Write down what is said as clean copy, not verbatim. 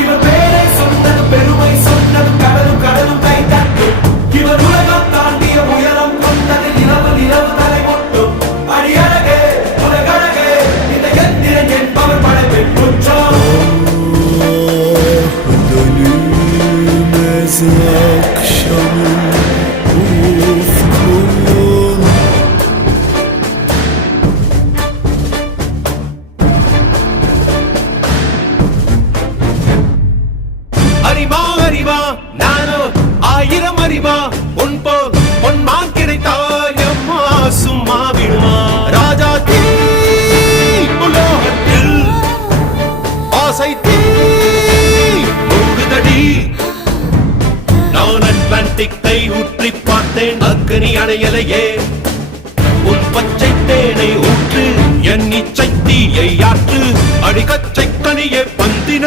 இவர் பேரை சொன்னது பெருமை சொன்னது கடலும் கடலும் கை தட்டும் இவர் உலகம் தாண்டிய உயரம் கொண்டது நிலவு நிலவு தலை மொட்டும் அடியழகே உலகழகே இந்த எந்திரன் என்பவர் படைப்பின் குற்றம் akşamın ufkun அறிவா அறிவா நானோ ஆயிரம் அறிவா உன் போல் பொன்மான் கிடைத்தாயம்மா சும்மா விடுமா ராஜா தீ உலோகத்தில் ஆசை தீ மூடுதடி நான் அட்லாண்டிக்கை ஊற்றி பார்த்தேன் அக்னி அணையலையே உன் பச்சை தேனை ஊற்று என் இச்சை தீயை ஆற்று அடிக்கச்சை கனியே பந்தின